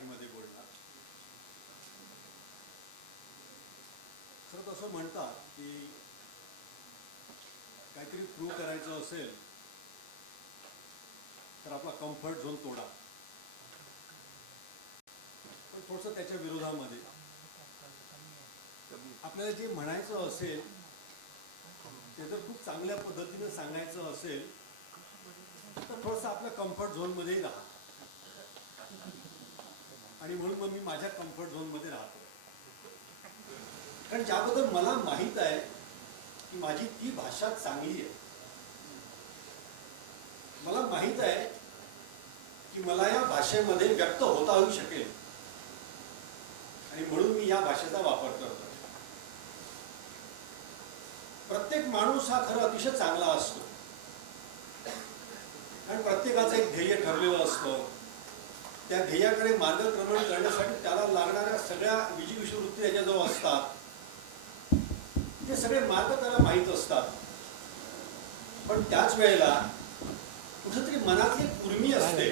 मराठीमध्ये बोलणार. खरं तसं म्हणतात की काहीतरी प्रूव्ह करायचं असेल तर आपला कम्फर्ट झोन तोडा. पण थोडंसं त्याच्या विरोधामध्ये आपल्याला जे म्हणायचं असेल ते जर खूप चांगल्या पद्धतीने सांगायचं असेल तर थोडंसं आपल्या कम्फर्ट झोनमध्येही राहा. आणि म्हणून मग मी माझ्या कम्फर्ट झोनमध्ये राहतो. कारण ज्याबद्दल मला माहीत आहे की माझी ती भाषा चांगली आहे. मला माहीत आहे की मला या भाषेमध्ये व्यक्त होता येऊ शकेल आणि म्हणून मी या भाषेचा वापर करतो. प्रत्येक माणूस हा खरं अतिशय चांगला असतो आणि प्रत्येकाचं एक ध्येय ठरलेलं असतं. त्या ध्येयाकडे मार्गक्रमण करण्यासाठी त्याला लागणाऱ्या सगळ्या विषयवृत्ती त्याच्याजवळ असतात. ते सगळे मार्ग त्याला माहीत असतात. पण त्याच वेळेला कुठेतरी मनातली कुर्मी असते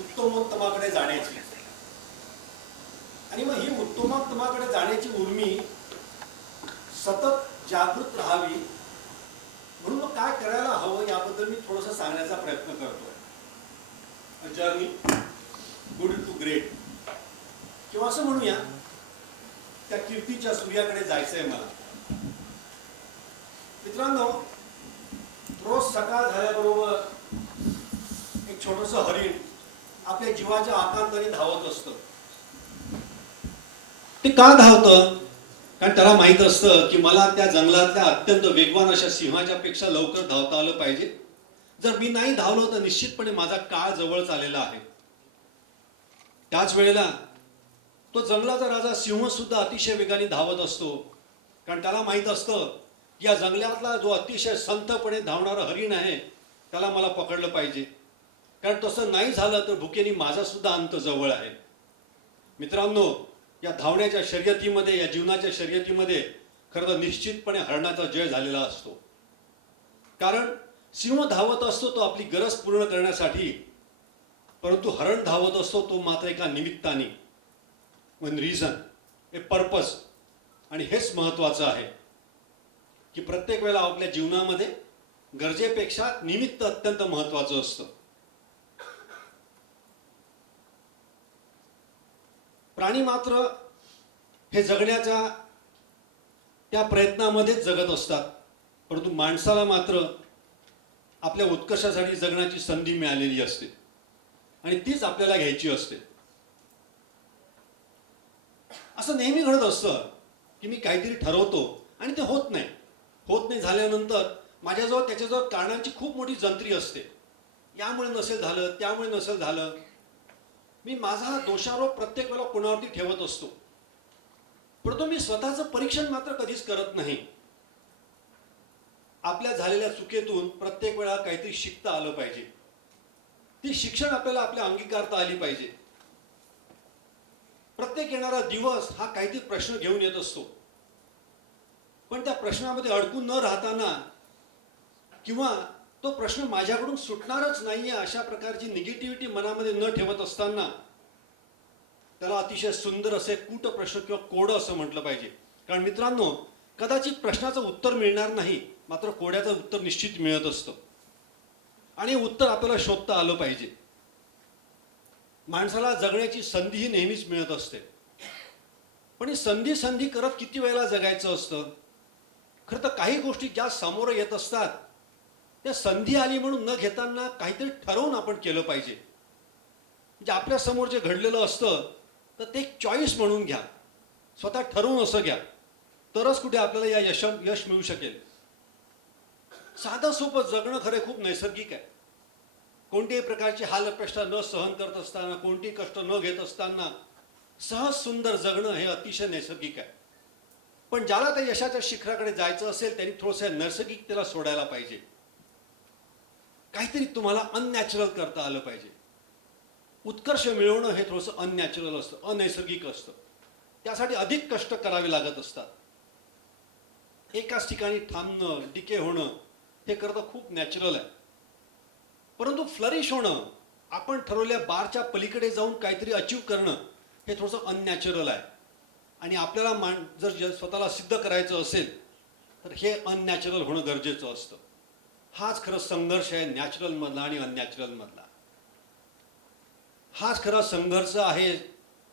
उत्तमोत्तमाकडे जाण्याची. आणि मग ही उत्तमोत्तमाकडे जाण्याची उर्मी सतत जागृत राहावी म्हणून मग काय करायला हवं याबद्दल मी थोडंसं सांगण्याचा प्रयत्न करतोय. जर्नी गुड टू ग्रेट, किंवा असं म्हणूया त्या कीर्तीच्या सूर्याकडे जायचंय मला. मित्रांनो, रोज सकाळ झाल्याबरोबर एक छोटस हरिण आपल्या जीवाच्या आकांताने धावत असतं. ते का धावतं? कारण त्याला माहित असतं की मला त्या जंगलातल्या अत्यंत वेगवान अशा सिंहाच्या पेक्षा लवकर धावता आलं पाहिजे. जर मी नाही धावलो तर निश्चितपणे माझा काळ जवळ आलेला आहे. त्याच वेळेला तो जंगलाचा राजा सिंह सुद्धा अतिशय वेगाने धावत असतो. कारण त्याला माहित असतं की या जंगलातला जो अतिशय संथपणे धावणारा हरिण आहे त्याला मला पकडलं पाहिजे. कारण तसं नाही झालं तर भुकेने माझा सुद्धा अंत जवळ आहे. मित्रांनो, या धावण्याच्या शर्यतीमध्ये, या जीवनाच्या शर्यतीमध्ये खरं तर निश्चितपणे हरणाचा जय झालेला असतो. कारण सिंह धावत असतो तो आपली गरज पूर्ण करण्यासाठी, परंतु हरण धावत असतो तो मात्र एका निमित्ताने, वन रिझन, ए पर्पज. आणि हेच महत्वाचं आहे की प्रत्येक वेळेला आपल्या जीवनामध्ये गरजेपेक्षा निमित्त अत्यंत महत्वाचं असतं. प्राणी मात्र हे जगण्याच्या त्या प्रयत्नामध्येच जगत असतात, परंतु माणसाला मात्र आपल्या उत्कर्षासाठी जगण्याची संधी मिळालेली असते आणि तीच आपल्याला घ्यायची असते. असं नेहमी घडत असतं की मी काहीतरी ठरवतो आणि ते होत नाही झाल्यानंतर माझ्याजवळ त्याच्याजवळ कारणांची खूप मोठी जंत्री असते. यामुळे नसेल झालं, त्यामुळे नसेल झालं. मी माझा दोषारोप प्रत्येक वेळेला कोणावरती ठेवत असतो, परंतु मी स्वतःचं परीक्षण मात्र कधीच करत नाही. आपल्या झालेल्या चुकीतून प्रत्येक वेळा काहीतरी शिकता आलं पाहिजे. ती शिक्षण आपल्याला आपल्या अंगीकारता आली पाहिजे. प्रत्येक येणारा दिवस हा काहीतरी प्रश्न घेऊन येत असतो, पण त्या प्रश्नामध्ये अडकून न राहताना किंवा तो प्रश्न माझ्याकडून सुटणारच नाहीये अशा प्रकारची निगेटिव्हिटी मनामध्ये न ठेवत असताना त्याला अतिशय सुंदर असे कूट प्रश्न किंवा कोडं असं म्हटलं पाहिजे. कारण मित्रांनो, कदाचित प्रश्नाचं उत्तर मिळणार नाही, मात्र कोड्याचं उत्तर निश्चित मिळत असतं आणि उत्तर आपल्याला शोधता आलं पाहिजे. माणसाला जगण्याची संधीही नेहमीच मिळत असते, पण ही संधी करत किती वेळेला जगायचं असतं. खरं तर काही गोष्टी ज्या समोर येत असतात त्या संधी आली म्हणून न घेताना काहीतरी ठरवून आपण केलं पाहिजे. म्हणजे आपल्या समोर जे घडलेलं असतं तर ते एक चॉईस म्हणून घ्या, स्वतः ठरवून असं घ्या, तरच कुठे आपल्याला या यश मिळू शकेल. साधं सोपं जगणं खरं खूप नैसर्गिक आहे. कोणत्याही प्रकारची हालअपेष्टा न सहन करत असताना, कोणतेही कष्ट न घेत असताना सहज सुंदर जगणं हे अतिशय नैसर्गिक आहे. पण ज्याला त्या यशाच्या शिखराकडे जायचं असेल त्यांनी थोडंसं नैसर्गिकतेला सोडायला पाहिजे. काहीतरी तुम्हाला अननॅचरल करता आलं पाहिजे. उत्कर्ष मिळवणं हे थोडंसं अननॅचरल असतं, अनैसर्गिक असतं. त्यासाठी अधिक कष्ट करावे लागत असतात. एकाच ठिकाणी थांबणं, डिके होणं हे करता खूप नॅचरल आहे. परंतु फ्लरिश होणं आपण ठरवल्या बारच्या पलीकडे जाऊन काहीतरी अचीव करणं हे थोडंसं अननॅचरल आहे. आणि आपल्याला जर स्वतःला सिद्ध करायचं असेल तर हे अननॅचरल होणं गरजेचं असतं. हाच खरं संघर्ष आहे नॅचरल मधला आणि अननॅचरल मधला. हाच खरा संघर्ष आहे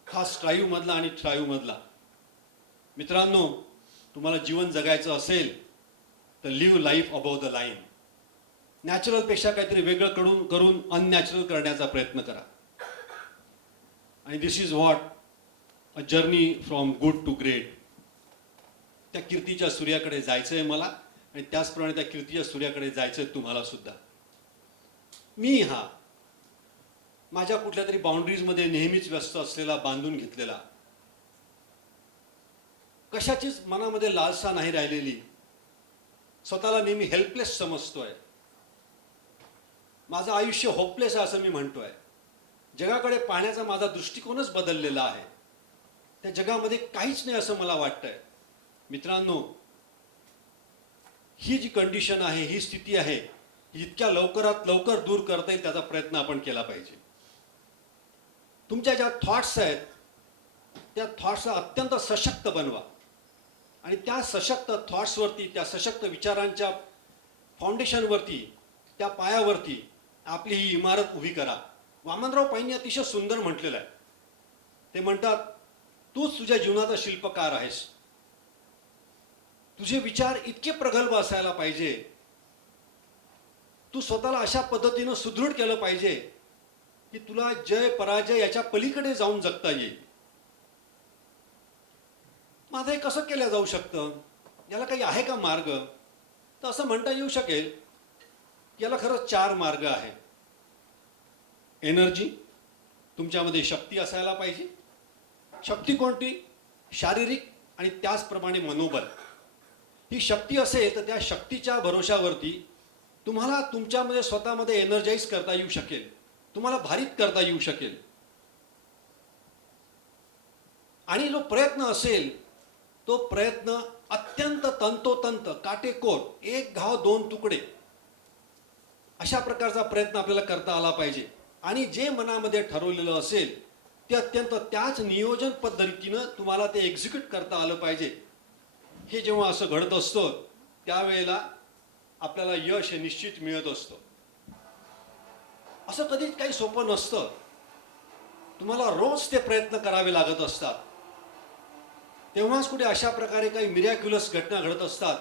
हा स्ट्राईव्ह मधला आणि थ्राईव्ह मधला. मित्रांनो, तुम्हाला जीवन जगायचं असेल तर live life above the line. नॅचरलपेक्षा काहीतरी वेगळं करून अननॅचरल करण्याचा प्रयत्न करा. आणि this is what a journey from good to great. त्या कीर्तीच्या सूर्याकडे जायचंय मला आणि त्याचप्रमाणे त्या कीर्तीच्या सूर्याकडे जायचंय तुम्हाला सुद्धा. मी हा माझ्या कुठल्या तरी बाउंड्रीजमध्ये नेहमीच व्यस्त असलेला, बांधून घेतलेला, कशाचीच मनामध्ये लालसा नाही राहिलेली, स्वतःला नेहमी हेल्पलेस समजतोय, माझं आयुष्य होपलेस आहे असं मी म्हणतोय, जगाकडे पाहण्याचा माझा दृष्टिकोनच बदललेला आहे, त्या जगामध्ये काहीच नाही असं मला वाटतंय. मित्रांनो, ही जी कंडिशन आहे, ही स्थिती आहे, ही जितक्या लवकरात लवकर दूर करता येईल त्याचा प्रयत्न आपण केला पाहिजे. तुमच्या ज्या थॉट्स आहेत त्या थॉट्सला अत्यंत सशक्त बनवा आणि त्या सशक्त थॉट्सवरती, त्या सशक्त विचारांच्या फाउंडेशनवरती, त्या पायावरती आपली ही इमारत उभी करा. वामनराव पाईंनी अतिशय सुंदर म्हटलेलं आहे. ते म्हणतात, तूच तुझ्या जीवनाचा शिल्पकार आहेस. तुझे विचार इतके प्रगल्भ असायला पाहिजे, तू स्वतःला अशा पद्धतीनं सुदृढ केलं पाहिजे की तुला जय पराजय याच्या पलीकडे जाऊन जगता येईल. माझं हे कसं केलं जाऊ शकतं, याला काही आहे का मार्ग? तर असं म्हणता येऊ शकेल, याला खरंच 4 मार्ग आहे. एनर्जी, तुमच्यामध्ये शक्ती असायला पाहिजे. शक्ती कोणती? शारीरिक आणि त्याचप्रमाणे मनोबल. ही शक्ती असेल तर त्या शक्तीच्या भरोशावरती तुम्हाला तुमच्यामध्ये स्वतःमध्ये एनर्जाइज करता येऊ शकेल, तुम्हाला भारित करता येऊ शकेल. आणि जो प्रयत्न असेल तो प्रयत्न अत्यंत तंतोतंत, काटेकोर, एक घाव दोन तुकडे अशा प्रकारचा प्रयत्न आपल्याला करता आला पाहिजे. आणि जे मनामध्ये ठरवलेलं असेल ते अत्यंत त्याच नियोजन पद्धतीनं तुम्हाला ते एक्झिक्यूट करता आलं पाहिजे. हे जेव्हा असं घडत असतं त्यावेळेला आपल्याला यश हे निश्चित मिळत असतं. असं कधीच काही सोपं नसतं. तुम्हाला रोज ते प्रयत्न करावे लागत असतात. तेव्हाच कुठे अशा प्रकारे काही मिरॅक्युलस घटना घडत असतात.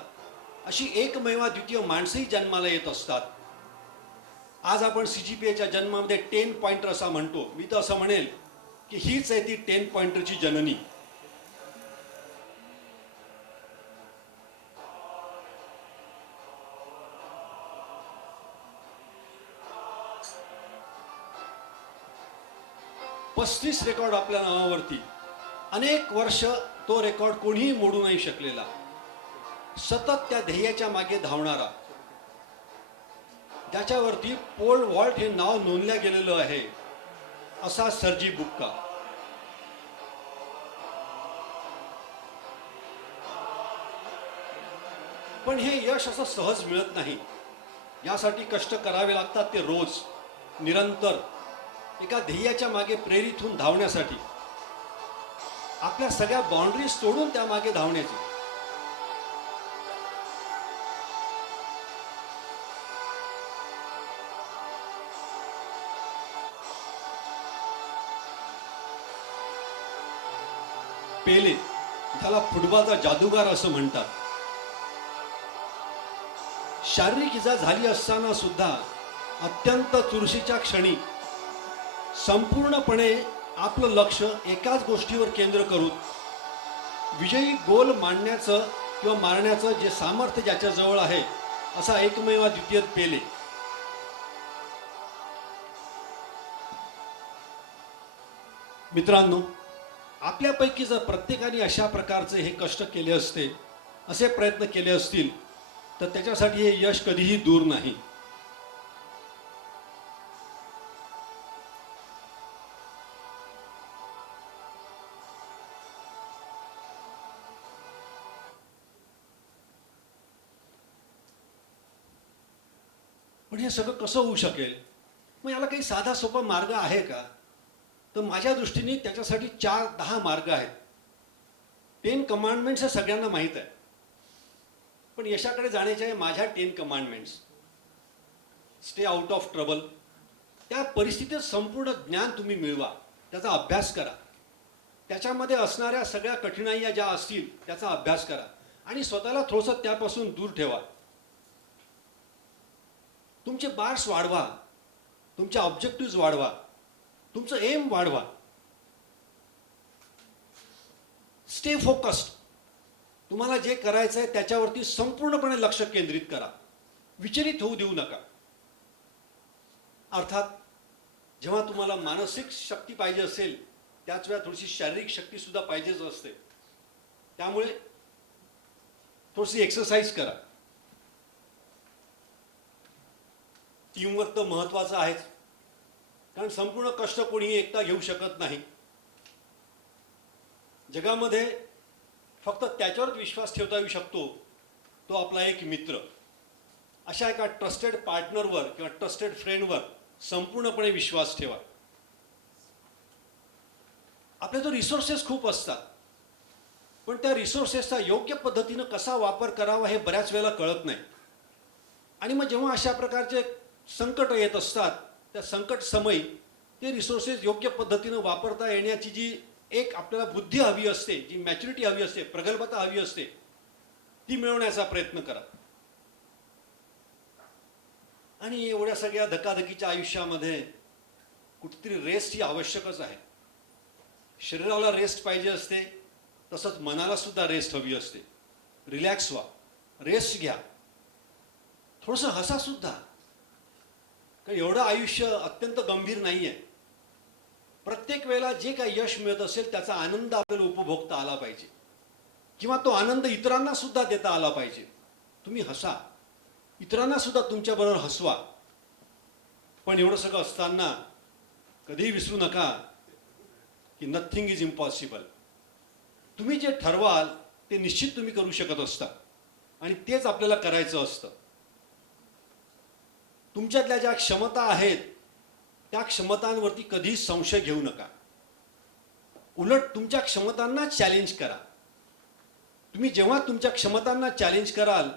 अशी एकमेवाद्वितीय माणसंही जन्माला येत असतात. आज आपण CGPAच्या जन्मामध्ये 10 पॉइंटर असा म्हणतो. मी तर असं म्हणेल की हीच आहे ती 10 पॉइंटरची जननी. पस्तीस रेकॉर्ड आपल्या नावावरती, अनेक वर्ष तो रेकॉर्ड कोणीही मोडू नाही शकलेला, सतत त्या ध्येयाच्या मागे धावणारा, ज्याच्यावरती पोल वॉल्ट हे नाव नोंदल्या गेलेलं आहे, असा सर्जी बुक्का. पण हे यश असं सहज मिळत नाही. यासाठी कष्ट करावे लागतात, ते रोज निरंतर एका ध्येयाच्या मागे प्रेरित होऊन धावण्यासाठी, आपल्या सगळ्या बाउंड्रीज सोडून त्या मागे धावण्याची. पेले, त्याला फुटबॉलचा जादूगार असं म्हणतात. शारीरिक इजा झाली असताना सुद्धा अत्यंत चुरशीच्या क्षणी संपूर्णपणे आपलं लक्ष एकाच गोष्टीवर केंद्र करून विजयी गोल मांडण्याचं किंवा मारण्याचं जे सामर्थ्य ज्याच्याजवळ आहे, असा एकमेव द्वितीय पेले. मित्रांनो, आपल्यापैकी जर प्रत्येकाने अशा प्रकारचे हे कष्ट केले असते, असे प्रयत्न केले असतील, तर त्याच्यासाठी हे यश कधीही दूर नाही. पण हे सगळं कसं होऊ शकेल? मग याला काही साधा सोपा मार्ग आहे का? तर माझ्या दृष्टीने त्याच्यासाठी 4-10 मार्ग आहेत. 10 कमांडमेंट्स हे सगळ्यांना माहीत आहे, पण यशाकडे जाण्याच्या माझ्या 10 commandments. Stay out of trouble. त्या परिस्थितीत संपूर्ण ज्ञान तुम्ही मिळवा, त्याचा अभ्यास करा, त्याच्यामध्ये असणाऱ्या सगळ्या कठीणाई ज्या असतील त्याचा अभ्यास करा आणि स्वतःला थोडंसं त्यापासून दूर ठेवा. तुमचे बार्स वाढवा, तुमचे ऑब्जेक्टिव्ह वाढवा, तुमचं एम वाढवा. Stay focused. तुम्हाला जे करायचं आहे त्याच्यावरती संपूर्णपणे लक्ष केंद्रित करा, विचलित होऊ देऊ नका. अर्थात जेव्हा तुम्हाला मानसिक शक्ती पाहिजे असेल त्याच वेळा थोडीशी शारीरिक शक्ती सुद्धा पाहिजेच असते. त्यामुळे थोडीशी एक्सरसाइज करा. टीमवर्क तर महत्वाचं आहेच, कारण संपूर्ण कष्ट कोणीही एकटा घेऊ शकत नाही. जगामध्ये फक्त त्याच्यावरच विश्वास ठेवता येऊ शकतो तो आपला एक मित्र. अशा एका ट्रस्टेड पार्टनरवर किंवा ट्रस्टेड फ्रेंडवर संपूर्णपणे विश्वास ठेवा. आपले जो रिसोर्सेस खूप असतात, पण त्या रिसोर्सेसचा योग्य पद्धतीनं कसा वापर करावा हे बऱ्याच वेळेला कळत नाही. आणि मग जेव्हा अशा प्रकारचे संकट येत असतात, त्या संकट समयी ते रिसोर्सेस योग्य पद्धतीनं वापरता येण्याची जी एक आपल्याला बुद्धी हवी असते, जी मॅच्युरिटी हवी असते, प्रगल्भता हवी असते, ती मिळवण्याचा प्रयत्न करा. आणि एवढ्या सगळ्या धकाधकीच्या आयुष्यामध्ये कुठेतरी रेस्ट ही आवश्यकच आहे. शरीराला रेस्ट पाहिजे असते, तसंच मनाला सुद्धा रेस्ट हवी असते. रिलॅक्स व्हा, रेस्ट घ्या, थोडंसं हसा सुद्धा. कारण एवढं आयुष्य अत्यंत गंभीर नाही आहे. प्रत्येक वेळेला जे काही यश मिळत असेल त्याचा आनंद आपल्याला उपभोगता आला पाहिजे, किंवा तो आनंद इतरांना सुद्धा देता आला पाहिजे. तुम्ही हसा, इतरांना सुद्धा तुमच्याबरोबर हसवा. पण एवढं सगळं असताना कधीही विसरू नका की नथिंग इज इम्पॉसिबल. तुम्ही जे ठरवाल ते निश्चित तुम्ही करू शकत असता, आणि तेच आपल्याला करायचं असतं. तुमच्यातल्या ज्या क्षमता आहेत त्या क्षमतांवरती कधीही संशय घेऊ नका. उलट तुमच्या क्षमतांना चॅलेंज करा. तुम्ही जेव्हा तुमच्या क्षमतांना चॅलेंज कराल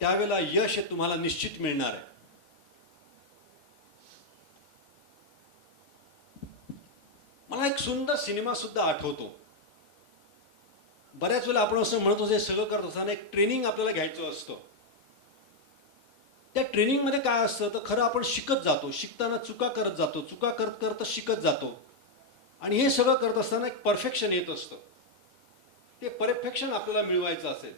त्यावेळेला यश हे तुम्हाला निश्चित मिळणार आहे. मला एक सुंदर सिनेमा सुद्धा आठवतो. बऱ्याच वेळेला आपण असं म्हणतो, हे सगळं करत असताना एक ट्रेनिंग आपल्याला घ्यायचं असतं. त्या ट्रेनिंगमध्ये काय असतं तर खरं आपण शिकत जातो, शिकताना चुका करत जातो, चुका करत करत शिकत जातो. आणि हे सगळं करत असताना एक परफेक्शन येत असतं. ते परफेक्शन आपल्याला मिळवायचं असेल